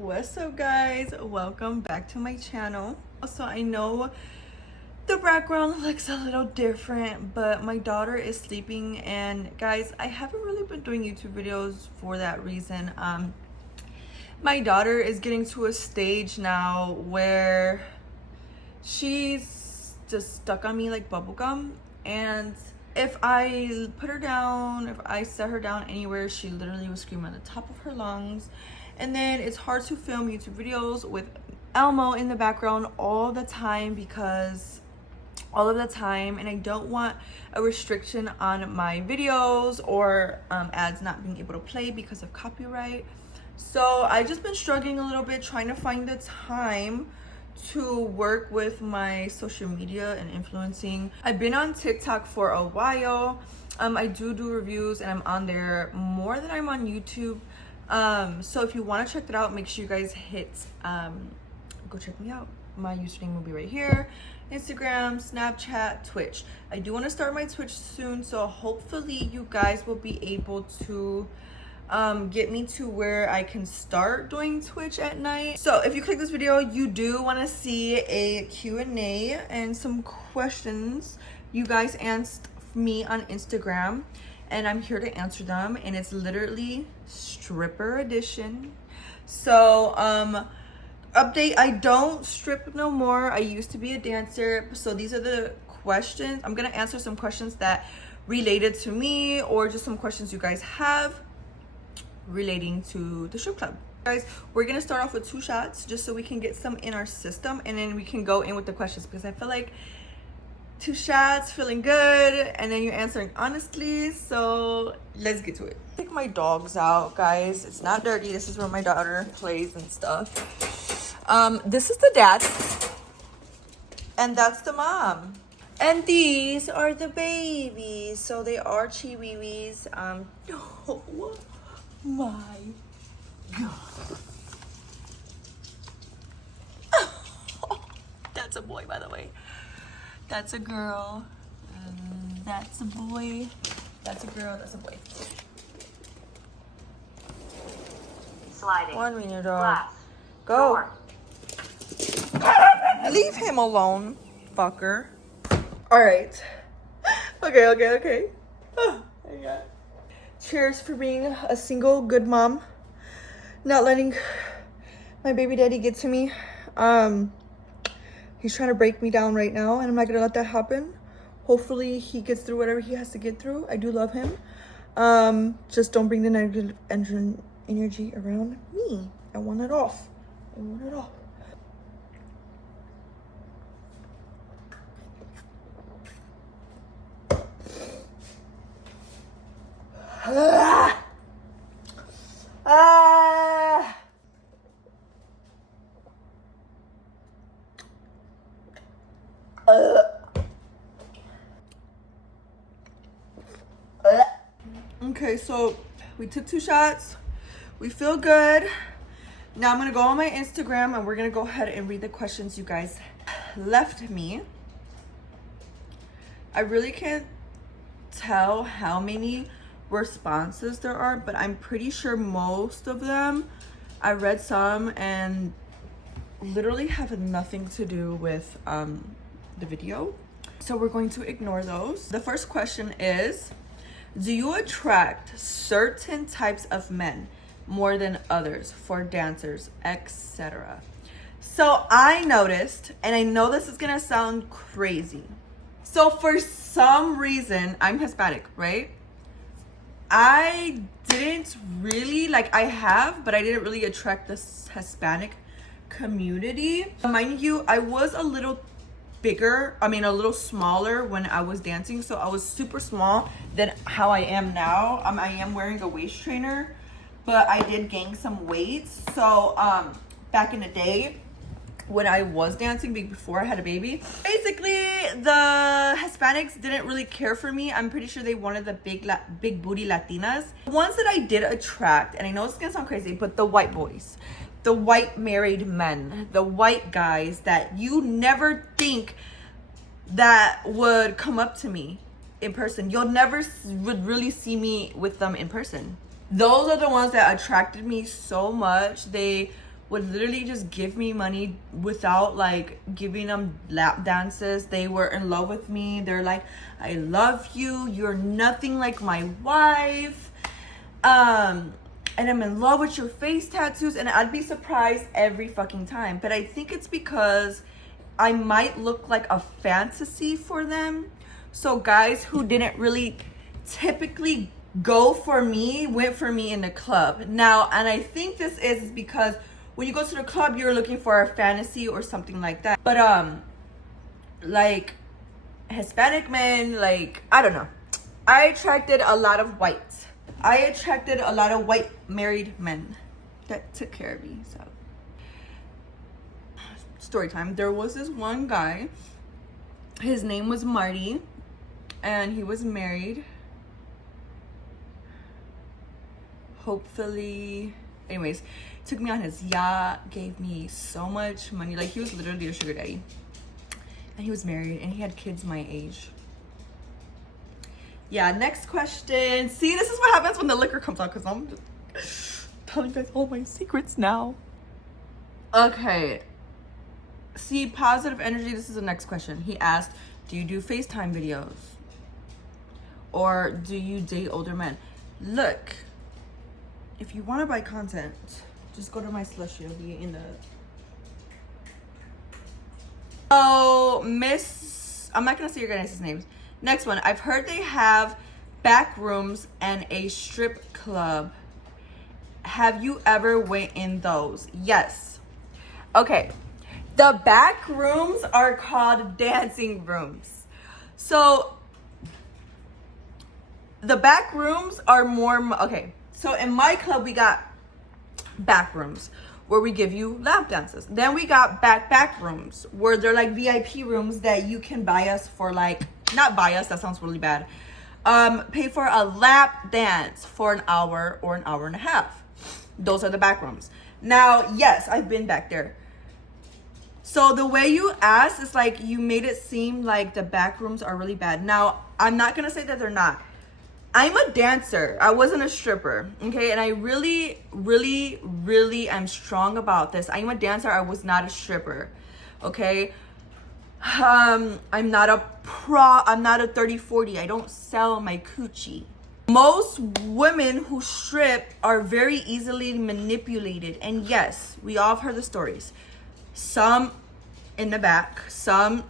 What's up, guys? Welcome back to my channel. So I know the background looks a little different, but my daughter is sleeping, and guys, I haven't really been doing YouTube videos for that reason. My daughter is getting to a stage now where she's just stuck on me like bubblegum, and if I put her down, if I set her down anywhere, she literally will scream at the top of her lungs. And then it's hard to film YouTube videos with Elmo in the background all the time, because all of the time, and I don't want a restriction on my videos or ads not being able to play because of copyright. So I just been struggling a little bit trying to find the time to work with my social media and influencing. I've been on TikTok for a while. I do reviews, and I'm on there more than I'm on YouTube. So if you want to check that out, make sure you guys hit go check me out. My username will be right here: Instagram, Snapchat, Twitch. I do want to start my Twitch soon, so hopefully you guys will be able to get me to where I can start doing Twitch at night. So if you click this video, you do want to see a Q&A and some questions you guys asked me on Instagram, and I'm here to answer them, and it's literally stripper edition. So update, I don't strip no more. I used to be a dancer. So these are the questions. I'm gonna answer some questions that related to me, or just some questions you guys have relating to the strip club. Guys, we're gonna start off with 2 shots just so we can get some in our system, and then we can go in with the questions, because I feel like 2 shots, feeling good, and then you're answering honestly. So let's get to it. Take my dogs out, guys. It's not dirty. This is where my daughter plays and stuff. This is the dad, and that's the mom, and these are the babies. So they are chihuahuas. Oh my god. That's a boy, by the way. That's a girl. That's a boy. That's a girl. That's a boy. Sliding. 1 minute, dog. Glass. Go. Door. Leave him alone, fucker. All right. Okay. Oh my god. Cheers for being a single good mom. Not letting my baby daddy get to me. He's trying to break me down right now, and I'm not gonna let that happen. Hopefully he gets through whatever he has to get through. I do love him. Just don't bring the negative energy around me. I want it off. I want it off. Okay, so we took 2 shots. We feel good. Now I'm gonna go on my Instagram, and we're gonna go ahead and read the questions you guys left me. I really can't tell how many responses there are, but I'm pretty sure most of them, I read some, and literally have nothing to do with the video. So we're going to ignore those. The first question is, do you attract certain types of men more than others for dancers, etc.? So I noticed, and I know this is gonna sound crazy. So for some reason, I'm Hispanic, right? I didn't really, like, I have, but I didn't really attract this Hispanic community. Mind you, I was a little smaller when I was dancing, so I was super small than how I am now. I am wearing a waist trainer, but I did gain some weight. So back in the day when I was dancing, before I had a baby, basically the Hispanics didn't really care for me. I'm pretty sure they wanted the big booty Latinas. The ones that I did attract, and I know it's gonna sound crazy, but the white boys, the white married men, the white guys that you never think that would come up to me in person. You'll never would really see me with them in person. Those are the ones that attracted me so much. They would literally just give me money without like giving them lap dances. They were in love with me. They're like, I love you, you're nothing like my wife, and I'm in love with your face tattoos. And I'd be surprised every fucking time. But I think it's because I might look like a fantasy for them. So guys who didn't really typically go for me went for me in the club. Now, and I think this is because when you go to the club, you're looking for a fantasy or something like that. But like Hispanic men, like, I don't know, I attracted a lot of white married men that took care of me. So story time. There was this one guy, his name was Marty, and he was married. Hopefully, anyways, took me on his yacht, gave me so much money. Like, he was literally a sugar daddy. And he was married, and he had kids my age. Yeah, next question. See, this is what happens when the liquor comes out, because I'm just telling you guys all my secrets now. Okay. See, positive energy. This is the next question. He asked, do you do FaceTime videos? Or do you date older men? Look, if you want to buy content, just go to my slushy. It'll be in the... Oh, Miss... I'm not going to say your guys' names. Next one. I've heard they have back rooms and a strip club. Have you ever went in those? Yes. Okay. The back rooms are called dancing rooms. So the back rooms are more... Okay. So in my club, we got back rooms where we give you lap dances. Then we got back rooms where they're like VIP rooms that you can buy us for like... Not buy us, that sounds really bad. Pay for a lap dance for an hour or an hour and a half. Those are the back rooms. Now, yes, I've been back there. So the way you asked is like you made it seem like the back rooms are really bad. Now, I'm not gonna say that they're not. I'm a dancer. I wasn't a stripper, okay? And I really, really, really am strong about this. I'm a dancer. I was not a stripper, okay? I'm not a 30-40. I don't sell my coochie. Most women who strip are very easily manipulated. And yes, we all have heard the stories. Some in the back, some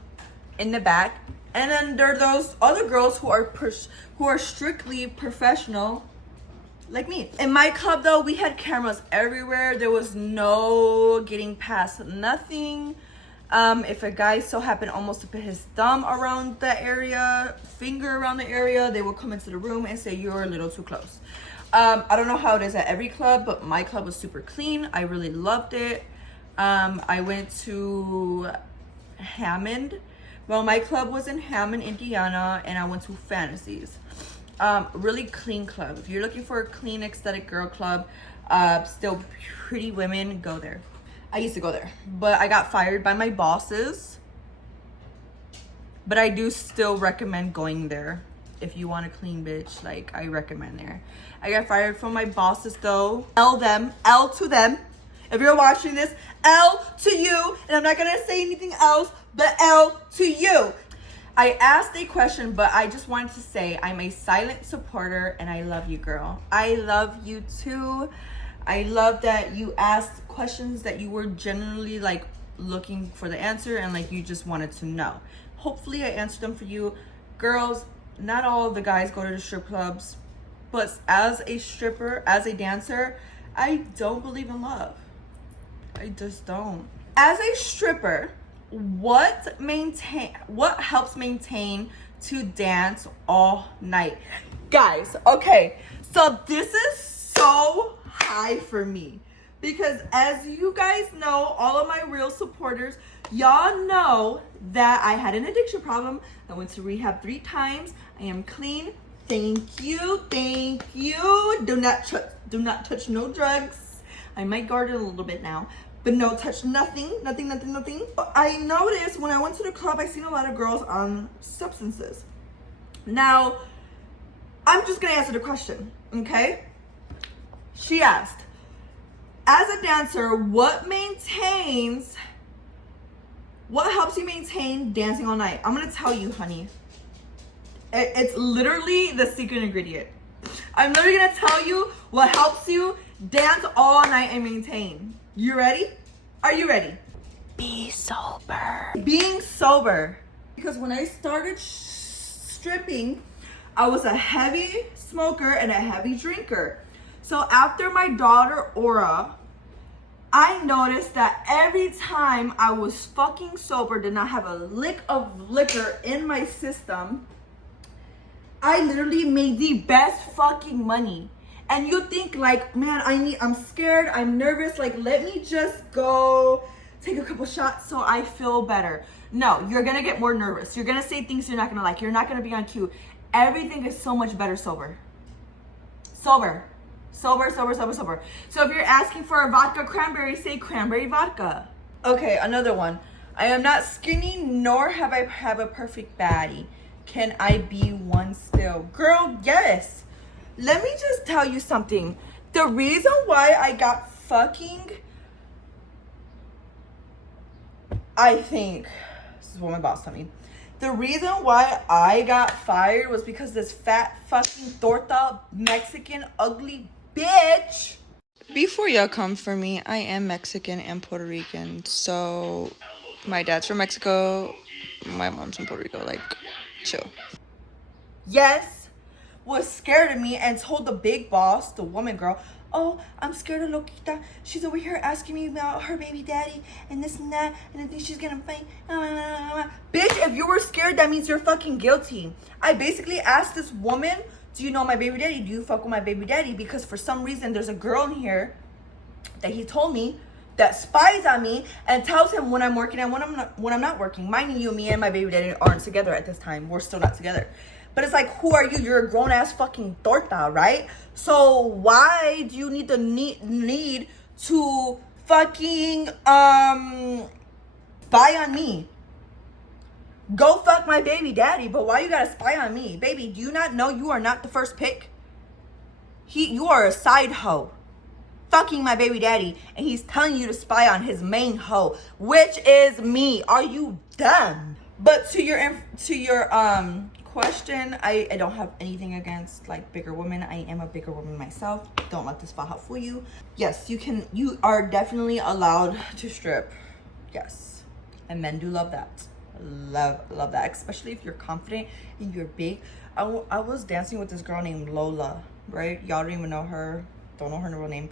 in the back. And then there are those other girls who are strictly professional, like me. In my club, though, we had cameras everywhere. There was no getting past nothing. If a guy so happened almost to put his thumb around the area, finger around the area, they would come into the room and say, you're a little too close. I don't know how it is at every club, but my club was super clean. I really loved it. I went to Hammond. Well, my club was in Hammond, Indiana, and I went to Fantasies. Really clean club. If you're looking for a clean, aesthetic girl club, still pretty women, go there. I used to go there, but I got fired by my bosses. But I do still recommend going there. If you want a clean bitch, like, I recommend there. I got fired from my bosses though. L to them. If you're watching this, L to you. And I'm not gonna say anything else, but L to you. I asked a question, but I just wanted to say I'm a silent supporter and I love you, girl. I love you too. I love that you asked questions that you were generally like looking for the answer and like you just wanted to know. Hopefully I answered them for you. Girls, not all the guys go to the strip clubs, but as a stripper, as a dancer, I don't believe in love. I just don't. As a stripper, what helps maintain to dance all night? Guys, okay, so this is so high for me because as you guys know, all of my real supporters, y'all know that I had an addiction problem. I went to rehab 3 times. I am clean. Thank you. Do not touch no drugs. I might guard it a little bit now, but no, touch nothing. I noticed when I went to the club, I seen a lot of girls on substances. Now, I'm just gonna answer the question, okay? She asked, As a dancer, what helps you maintain dancing all night? I'm gonna tell you, honey. It's literally the secret ingredient. I'm literally gonna tell you what helps you dance all night and maintain. You ready? Are you ready? Be sober. Being sober. Because when I started stripping, I was a heavy smoker and a heavy drinker. So after my daughter Aura, I noticed that every time I was fucking sober, did not have a lick of liquor in my system, I literally made the best fucking money. And you think like, man, I'm scared, I'm nervous, like let me just go take a couple shots so I feel better. No, you're gonna get more nervous. You're gonna say things you're not gonna like. You're not gonna be on cue. Everything is so much better sober. Sober. Sober. So if you're asking for a vodka cranberry, say cranberry vodka. Okay, another one. I am not skinny, nor have I have a perfect body. Can I be one still? Girl, yes. Let me just tell you something. The reason why I got fucking, I think, this is what my boss told me. The reason why I got fired was because this fat fucking torta Mexican ugly bitch. Before y'all come for me, I am Mexican and Puerto Rican. So my dad's from Mexico, my mom's from Puerto Rico. Like, chill. Yes, was scared of me and told the big boss, the woman girl, oh, I'm scared of Lockita. She's over here asking me about her baby daddy and this and that, and I think she's gonna fight. Bitch, if you were scared, that means you're fucking guilty. I basically asked this woman, do you know my baby daddy? Do you fuck with my baby daddy? Because for some reason, there's a girl in here that he told me that spies on me and tells him when I'm working and when I'm not working. Mind you, me and my baby daddy aren't together at this time. We're still not together. But it's like, who are you? You're a grown ass fucking torta, right? So why do you need the need to fucking spy on me? Go fuck my baby daddy, but why you gotta spy on me? Baby, do you not know you are not the first pick? You are a side hoe. Fucking my baby daddy, and he's telling you to spy on his main hoe, which is me. Are you dumb? But to your question, I don't have anything against like bigger women. I am a bigger woman myself. Don't let this faja fool you. Yes, you are definitely allowed to strip. Yes, and men do love that. Love that, especially if you're confident and you're big. I was dancing with this girl named Lola, right? Y'all don't even know her. Don't know her real name.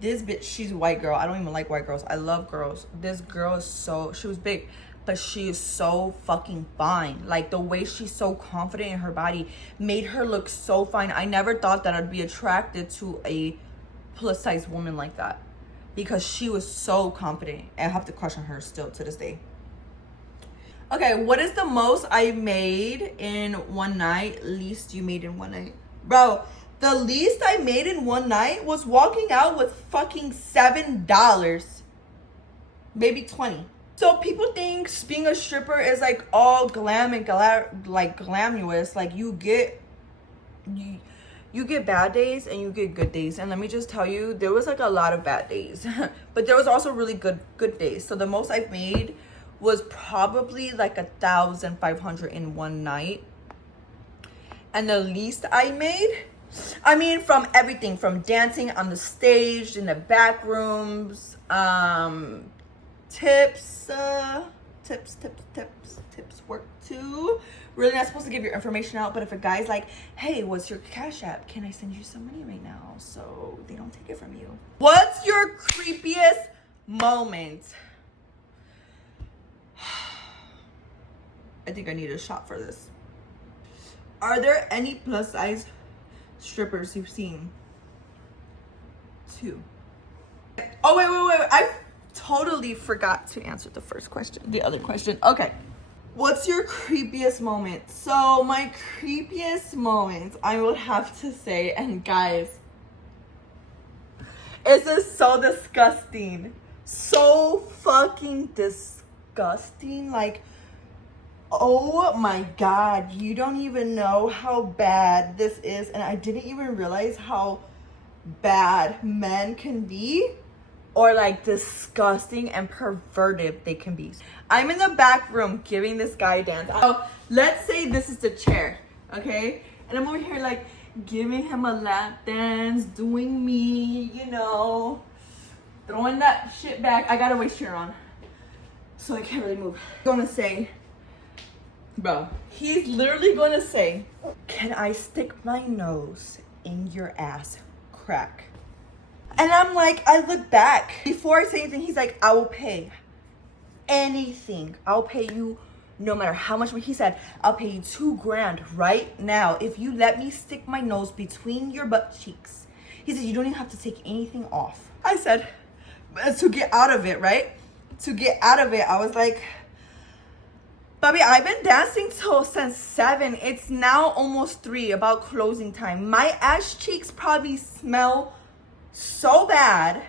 This bitch, she's a white girl. I don't even like white girls. I love girls. This girl is she was big, but she is so fucking fine. Like the way she's so confident in her body made her look so fine. I never thought that I'd be attracted to a plus size woman like that because she was so confident. I have to crush on her still to this day. Okay, what is the most I made in one night? Least you made in one night? Bro, the least I made in one night was walking out with fucking $7. Maybe 20. So people think being a stripper is like all glam and like glamorous. Like you get bad days and you get good days. And let me just tell you, there was like a lot of bad days. But there was also really good days. So the most I've made was probably like 1,500 in one night. And the least I made, I mean, from everything, from dancing on the stage, in the back rooms, tips work too. Really not supposed to give your information out, but if a guy's like, hey, what's your Cash App? Can I send you some money right now so they don't take it from you? What's your creepiest moment? I think I need a shot for this. Are there any plus size strippers you've seen? 2. Oh, wait. I totally forgot to answer the first question. The other question. Okay. What's your creepiest moment? So my creepiest moment, I would have to say, and guys, this is so disgusting. So fucking disgusting. Like, oh my God, you don't even know how bad this is. And I didn't even realize how bad men can be. or like disgusting and perverted they can be. I'm in the back room giving this guy a dance. So let's say this is the chair, okay? And I'm over here like giving him a lap dance, doing me, you know, throwing that shit back. I got a waist trainer on, so I can't really move. I'm gonna say, bro, he's literally gonna say, can I stick my nose in your ass crack? And I'm like, I look back. Before I say anything, he's like, I will pay anything. I'll pay you no matter how much. He said, I'll pay you $2,000 right now if you let me stick my nose between your butt cheeks. He said, you don't even have to take anything off. I said, to get out of it, right? To get out of it, I was like, Bobby, I've been dancing since 7. It's now almost 3, about closing time. My ass cheeks probably smell so bad.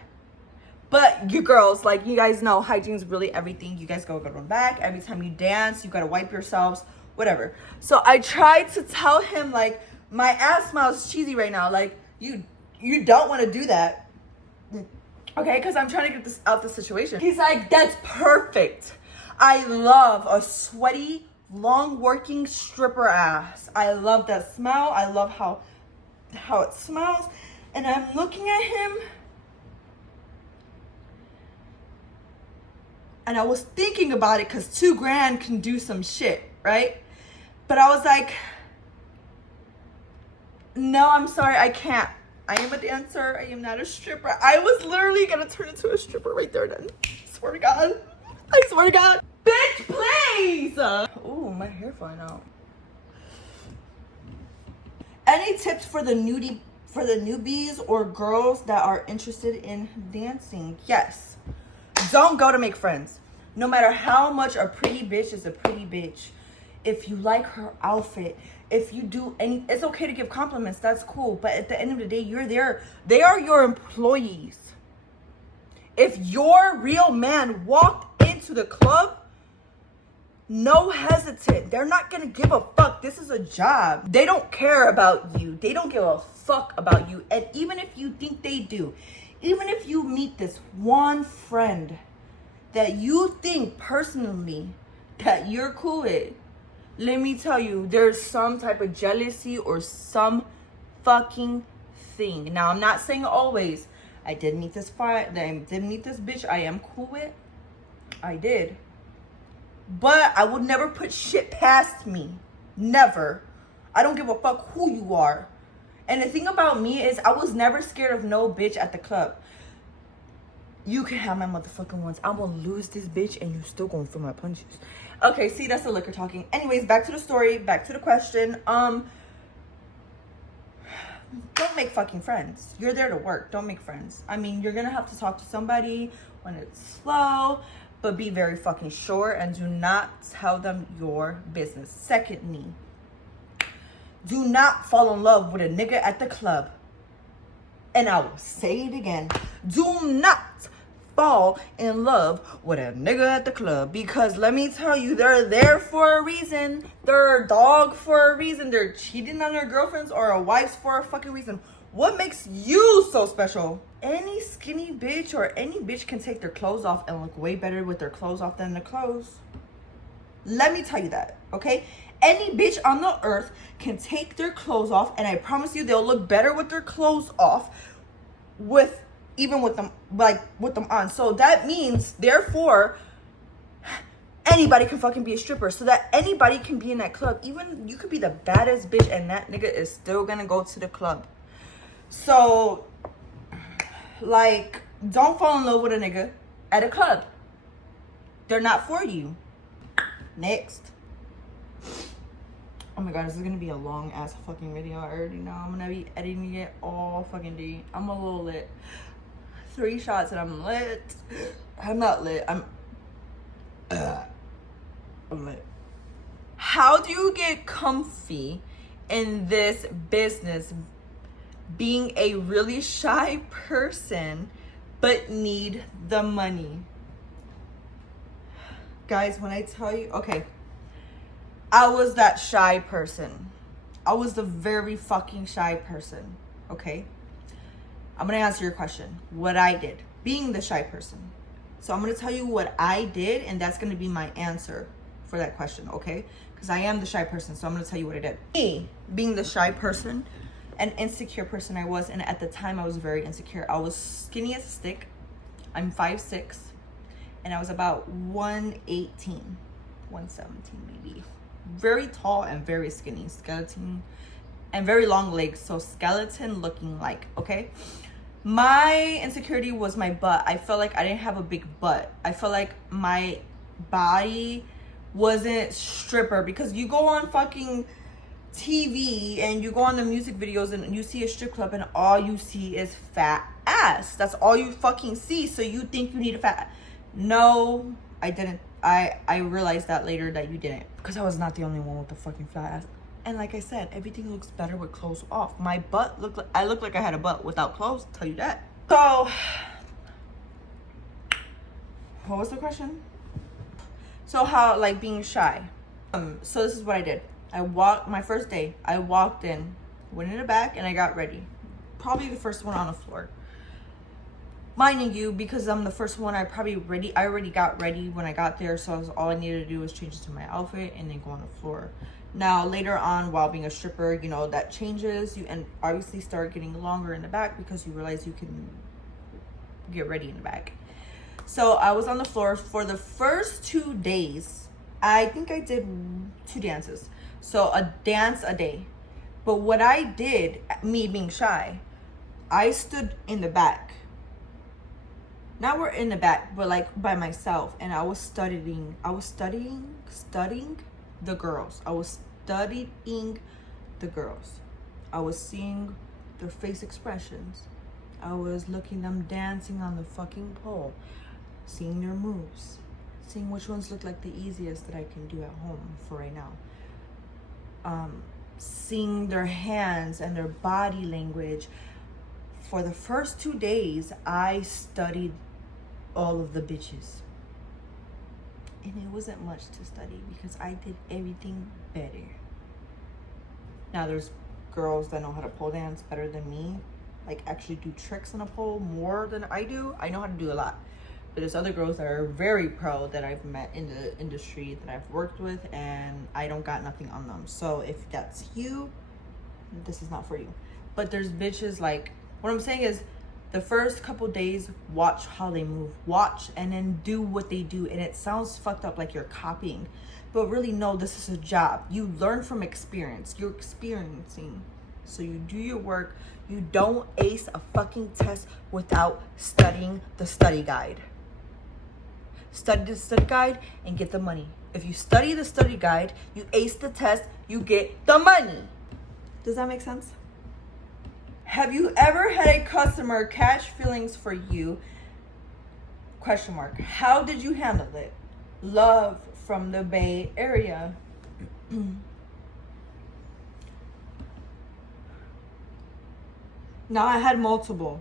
But you girls, like, you guys know hygiene is really everything. You guys gotta go back. Every time you dance, you gotta wipe yourselves, whatever. So I tried to tell him, like, my ass smells cheesy right now. Like, you don't want to do that. Okay, because I'm trying to get this out the situation. He's like, that's perfect. I love a sweaty, long working stripper ass. I love that smell. I love how it smells. And I'm looking at him. And I was thinking about it because $2,000 can do some shit, right? But I was like, no, I'm sorry, I can't. I am a dancer. I am not a stripper. I was literally gonna turn into a stripper right there then. Swear to God. I swear to God. Bitch, please! Ooh, my hair falling out. Any tips for the newbies or girls that are interested in dancing? Yes. Don't go to make friends. No matter how much a pretty bitch is a pretty bitch. If you like her outfit, if you do any, it's okay to give compliments. That's cool. But at the end of the day, you're there. They are your employees. If your real man walked into the club, no hesitant. They're not going to give a fuck. This is a job. They don't care about you. They don't give a fuck about you. And even if you think they do, even if you meet this one friend that you think personally that you're cool with, let me tell you, there's some type of jealousy or some fucking thing. Now, I'm not saying always. I did meet this bitch I am cool with. I did. But I would never put shit past me. Never. I don't give a fuck who you are. And the thing about me is I was never scared of no bitch at the club. You can have my motherfucking ones. I'm gonna lose this bitch and you still gonna feel my punches. Okay, see, that's the liquor talking. Anyways, back to the story, back to the question. Don't make fucking friends. You're there to work. Don't make friends. I mean, you're gonna have to talk to somebody when it's slow, but be very fucking short and do not tell them your business. Secondly, do not fall in love with a nigga at the club. And I will say it again. Do not fall in love with a nigga at the club, because let me tell you, they're there for a reason. They're a dog for a reason. They're cheating on their girlfriends or a wives for a fucking reason. What makes you so special? Any skinny bitch or any bitch can take their clothes off and look way better with their clothes off than the clothes. Let me tell you that, okay? Any bitch on the earth can take their clothes off, and I promise you they'll look better with their clothes off with them on. So that means, therefore, anybody can fucking be a stripper. So that anybody can be in that club. Even you could be the baddest bitch and that nigga is still gonna go to the club. So, like, don't fall in love with a nigga at a club. They're not for you. Next. Oh my god, this is gonna be a long ass fucking video. I already know. I'm gonna be editing it all fucking day. I'm a little lit. 3 shots and I'm lit. I'm not lit. I'm lit. How do you get comfy in this business, being a really shy person but need the money? Guys, when I tell you, okay, I was that shy person. I was the very fucking shy person, okay? I'm gonna answer your question. What I did. being the shy person. So I'm gonna tell you what I did, and that's gonna be my answer for that question, okay? Because I am the shy person, so I'm gonna tell you what I did. Me, being the shy person, an insecure person I was, and at the time I was very insecure. I was skinny as a stick. I'm 5'6", and I was about 118, 117 maybe. Very tall and very skinny, skeleton, and very long legs, so skeleton looking like, okay? My insecurity was my butt. I felt like I didn't have a big butt. I felt like my body wasn't stripper, because you go on fucking TV and you go on the music videos and you see a strip club and all you see is fat ass. That's all you fucking see. So you think you need a fat. No, I didn't. I realized that later that you didn't, because I was not the only one with the fucking flat ass. And like I said, everything looks better with clothes off. My butt looked like, I looked like I had a butt without clothes, I'll tell you that. So what was the question? So how, like, being shy. So this is what I did. I walked, my first day, I walked in, went in the back, and I got ready. Probably the first one on the floor. Minding you, because I'm the first one, I already got ready when I got there, so all I needed to do was change into my outfit and then go on the floor. Now, later on, while being a stripper, you know, that changes. You and obviously start getting longer in the back because you realize you can get ready in the back. So I was on the floor for the first 2 days. I think I did 2 dances. So a dance a day. But what I did, me being shy, I stood in the back. Now we're in the back, but like by myself. And I was studying the girls. I was studying the girls. I was seeing their face expressions. I was looking them dancing on the fucking pole, seeing their moves, seeing which ones look like the easiest that I can do at home for right now. Seeing their hands and their body language. For the first 2 days, I studied all of the bitches. And it wasn't much to study because I did everything better. Now there's girls that know how to pole dance better than me, like actually do tricks on a pole more than I do. I know how to do a lot. But there's other girls that are very pro that I've met in the industry that I've worked with, and I don't got nothing on them. So if that's you, this is not for you. But there's bitches, like, what I'm saying is, the first couple days, watch how they move. Watch and then do what they do. And it sounds fucked up like you're copying. But really, no, this is a job. You learn from experience. You're experiencing. So you do your work. You don't ace a fucking test without studying the study guide. Study the study guide and get the money. If you study the study guide, you ace the test, you get the money. Does that make sense? Have you ever had a customer catch feelings for you? Question mark. How did you handle it? Love from the Bay Area. Now, I had multiple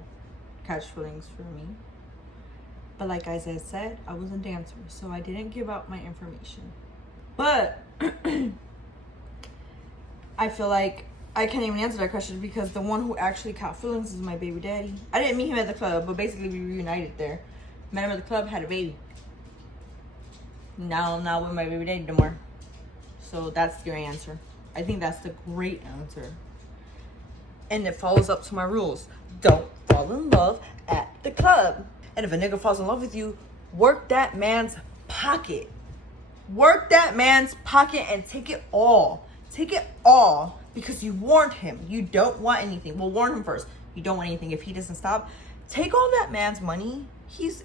catch feelings for me. But like I said, I was a dancer, so I didn't give out my information. But I feel like I can't even answer that question because the one who actually caught feelings is my baby daddy. I didn't meet him at the club, but basically we reunited there. Met him at the club, had a baby. Now I'm not with my baby daddy no more. So that's your answer. I think that's the great answer. And it follows up to my rules. Don't fall in love at the club. And if a nigga falls in love with you, work that man's pocket. Work that man's pocket and take it all. Take it all. Because you warned him. You don't want anything. Well, warn him first. You don't want anything. If he doesn't stop, take all that man's money. He's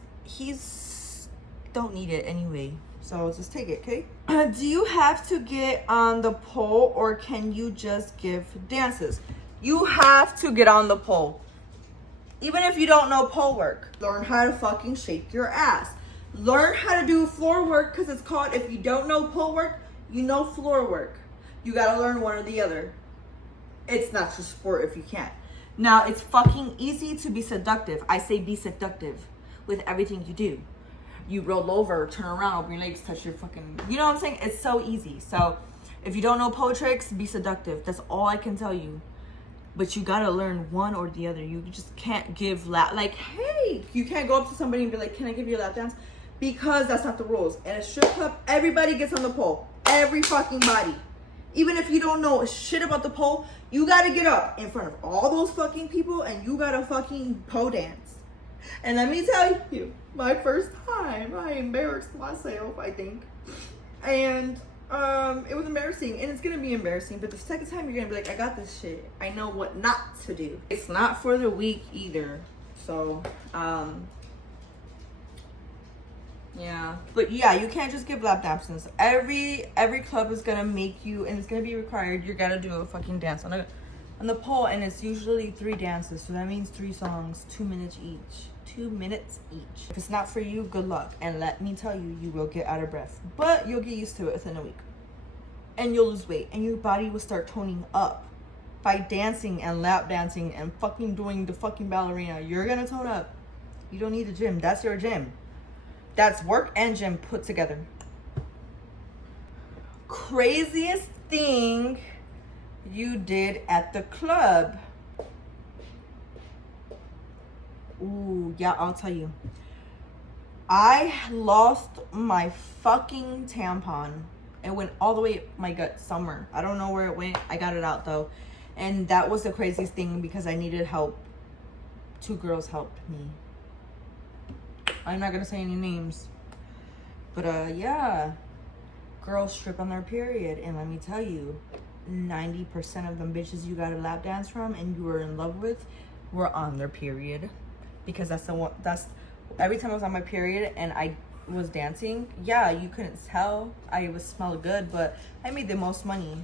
don't need it anyway. So just take it, okay? Do you have to get on the pole or can you just give dances? You have to get on the pole. Even if you don't know pole work. Learn how to fucking shake your ass. Learn how to do floor work, because it's called, if you don't know pole work, you know floor work. You gotta learn one or the other. It's not your sport if you can't. Now, it's fucking easy to be seductive. I say be seductive with everything you do. You roll over, turn around, open your legs, touch your fucking, you know what I'm saying? It's so easy. So if you don't know pole tricks, be seductive. That's all I can tell you. but you gotta learn one or the other. You just can't give like, hey, you can't go up to somebody and be like, can I give you a lap dance? Because that's not the rules. In a strip club, everybody gets on the pole. Every fucking body. Even if you don't know shit about the pole, you gotta get up in front of all those fucking people and you gotta fucking pole dance. And let me tell you, my first time, I embarrassed myself, I think. And it was embarrassing, and it's gonna be embarrassing, but the second time you're gonna be like, I got this shit. I know what not to do. It's not for the weak either. So, yeah. But yeah, you can't just give lap dances. Every club is gonna make you, and it's gonna be required, you gotta do a fucking dance on the pole, and it's usually 3 dances. So that means 3 songs, 2 minutes each. 2 minutes each. If it's not for you, good luck. And let me tell you, you will get out of breath. But you'll get used to it within a week. And you'll lose weight. And your body will start toning up by dancing and lap dancing and fucking doing the fucking ballerina. You're gonna tone up. You don't need a gym. That's your gym. That's work and gym put together. Craziest thing you did at the club. Ooh, yeah, I'll tell you. I lost my fucking tampon. It went all the way up my gut somewhere. I don't know where it went. I got it out though. And that was the craziest thing because I needed help. 2 girls helped me. I'm not gonna say any names. But yeah. Girls strip on their period. And let me tell you, 90% of them bitches you got a lap dance from and you were in love with were on their period. Because that's every time I was on my period and I was dancing, yeah, you couldn't tell I was smelled good, but I made the most money.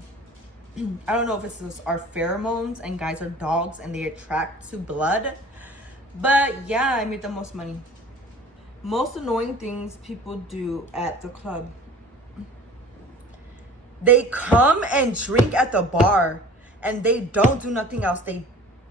I don't know if it's just our pheromones and guys are dogs and they attract to blood, but yeah, I made the most money. Most annoying things people do at the club. They come and drink at the bar and they don't do nothing else.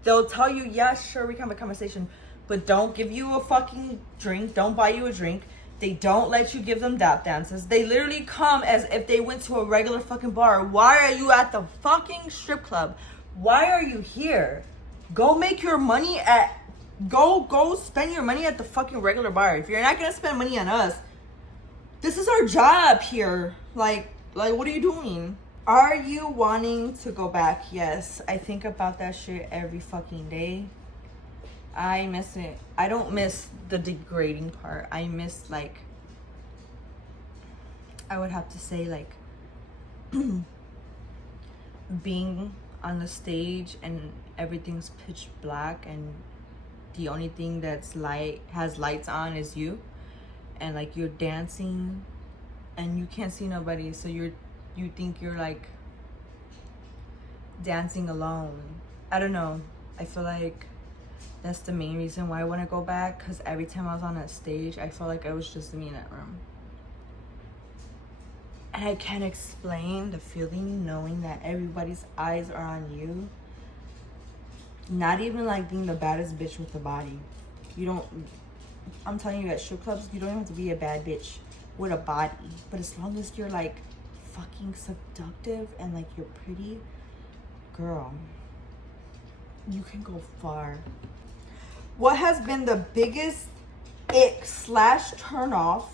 They'll tell you, yeah, sure, we can have a conversation, but don't give you a fucking drink. Don't buy you a drink. They don't let you give them lap dances. They literally come as if they went to a regular fucking bar. Why are you at the fucking strip club? Why are you here? Go make your money at, go spend your money at the fucking regular bar. If you're not gonna spend money on us, this is our job here. Like what are you doing? Are you wanting to go back? Yes, I think about that shit every fucking day. I miss it. I don't miss the degrading part. I miss, like, I would have to say, like, being on the stage and everything's pitch black and the only thing that's has lights on is you, and like you're dancing and you can't see nobody, so you think you're like dancing alone. I don't know. I feel like that's the main reason why I want to go back, because every time I was on that stage, I felt like I was just me in that room. And I can't explain the feeling knowing that everybody's eyes are on you. Not even like being the baddest bitch with the body. You don't, I'm telling you, at strip clubs, you don't even have to be a bad bitch with a body. But as long as you're like fucking seductive and like you're pretty, girl, you can go far. What has been the biggest ick/turn off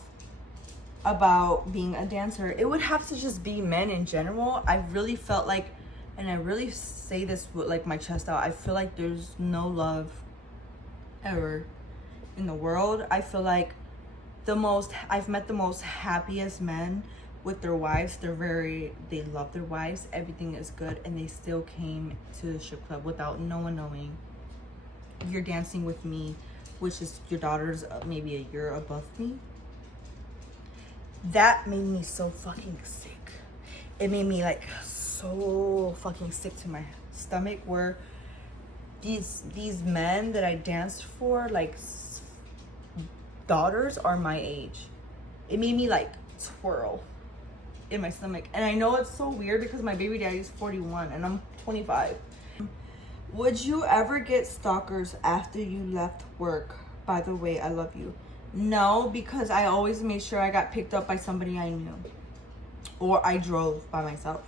about being a dancer? It would have to just be men in general. I really felt like, and I really say this with like my chest out, I feel like there's no love ever in the world. I feel like I've met the most happiest men with their wives. They love their wives, everything is good, and they still came to the strip club without no one knowing. You're dancing with me, which is your daughter's maybe a year above me. That made me so fucking sick. It made me like so fucking sick to my stomach, where these men that I danced for, like, daughters are my age. It made me like twirl in my stomach. And I know it's so weird because my baby daddy's 41 and I'm 25. Would you ever get stalkers after you left work? By the way, I love you. No, because I always made sure I got picked up by somebody I knew, or I drove by myself.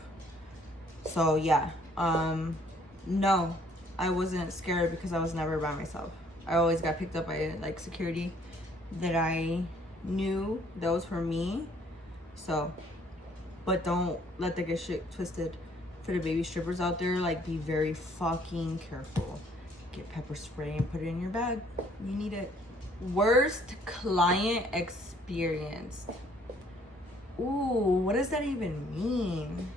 So yeah, no, I wasn't scared because I was never by myself. I always got picked up by like security that I knew that was for me. So, but don't let that get shit twisted. For the baby strippers out there, like, be very fucking careful. Get pepper spray and put it in your bag. You need it. Worst client experience. Ooh, what does that even mean?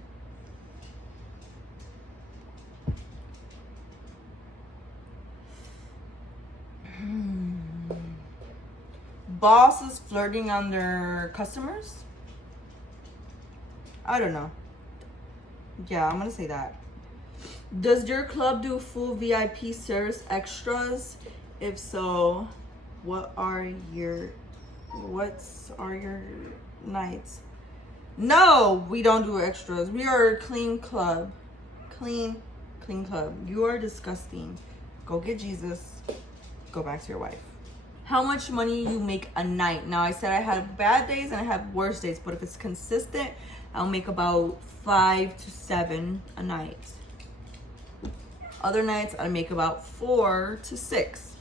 Bosses flirting on their customers? I don't know. Yeah, I'm gonna say that. Does your club do full VIP service extras? If so, what are your nights? No, we don't do extras. We are a clean club. Clean club. You are disgusting. Go get Jesus. Go back to your wife. How much money you make a night? Now, I said I have bad days and I have worse days, but if it's consistent, I'll make about 5 to 7 a night. Other nights I make about 4 to 6.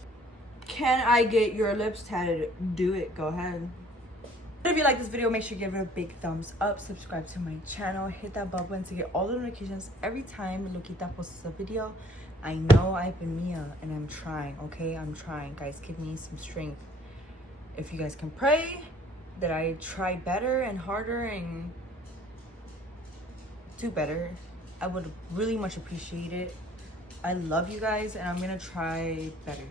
Can I get your lips tatted? Do it. Go ahead. If you like this video, make sure you give it a big thumbs up. Subscribe to my channel. Hit that bell button to get all the notifications every time Lockita posts a video. I know I've been Mia and I'm trying, okay? I'm trying. Guys, give me some strength. If you guys can pray that I try better and harder and do better, I would really much appreciate it. I love you guys and I'm gonna try better.